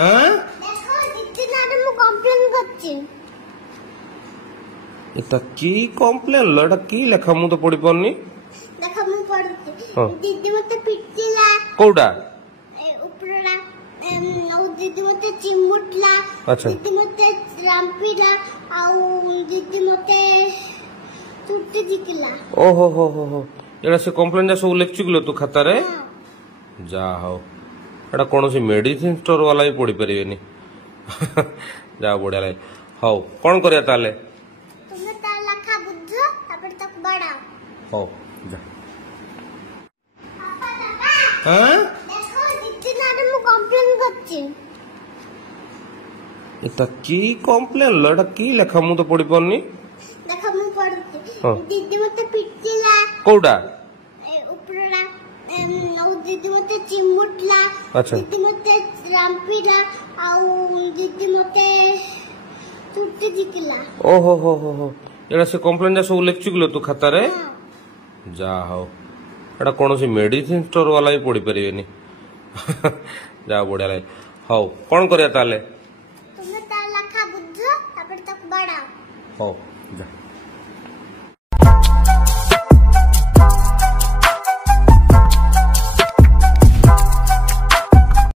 হ্যাঁ দেখো দিদি না আমি কমপ্লেন করছি। এটা কি কমপ্লেন লো? এটা কি লেখা মু তো পড়ি পারনি। দেখো ମୁଁ ପଢୁଛି। ହଁ। ଦିଦି ମତେ ପିଟିଲା କୋଉଟା? ଉପରଟା ଆଉ ଦିଦି ମତେ ଚିମୁଟିଲା। ଆଚ୍ଛା। ଦିଦି ମତେ ରାମ୍ପିଲା ଆଉ ଦିଦି ମତେ ଚୁଟି ଝିକିଲା। ଓହୋ ହୋ ହୋ ହୋ ଏଟା ସେ କମ୍ପ୍ଲେନ୍ ଯା ସବୁ ଲେଖିଛୁ କିଲୋ ତୁ ଖାତାରେ? ଯା ହଉ ଏଟା କୌଣସି ମେଡିସିନ ଷ୍ଟୋର ବାଲା ବି ପଢି ପାରିବେନି। ଯା ବଢିଆ ଲାଗେ। ହଉ କଣ କରିବା ତାହେଲେ? ତୁମେ ତା ଲେଖା ବୁଝ ତାପରେ ତାକୁ ବାଡାଅ। ହଉ ଯା। হ্যাঁ ଦେଖ ଦିଦି ନା ମୁଁ କମ୍ପ୍ଲେନ করছি। এটা কি কমপ্লেন লো? এটা কি লেখা মু তো পড়ি পারনি। ଦେଖ ମୁଁ ପଢୁଛି। ହଁ। ଦିଦି ମତେ ପିଟିଲା କୋଉଟା? ଉପରଟା ଆଉ ଦିଦି ମତେ ଚିମୁଟିଲା। ଆଚ୍ଛା। ଦିଦି ମତେ ରାମ୍ପିଲା ଆଉ ଦିଦି ମତେ ଚୁଟି ଝିକିଲା। ଓହୋ ହୋ ହୋ ହୋ ଏଟା ସେ କମ୍ପ୍ଲେନ୍ ଯା ସବୁ ଲେଖିଛୁ କିଲୋ ତୁ ଖାତାରେ? ଯା ହଉ ଏଟା କୌଣସି ମେଡିସିନ ଷ୍ଟୋର ବାଲା ବି ପଢି ପାରିବେନି। ଯା ବଢିଆ ଲାଗେ। ହଉ କଣ କରିବା ତାହେଲେ? ତୁମେ ତା ଲେଖା ବୁଝ ତାପରେ ତାକୁ ବାଡାଅ। ହଉ ଯା।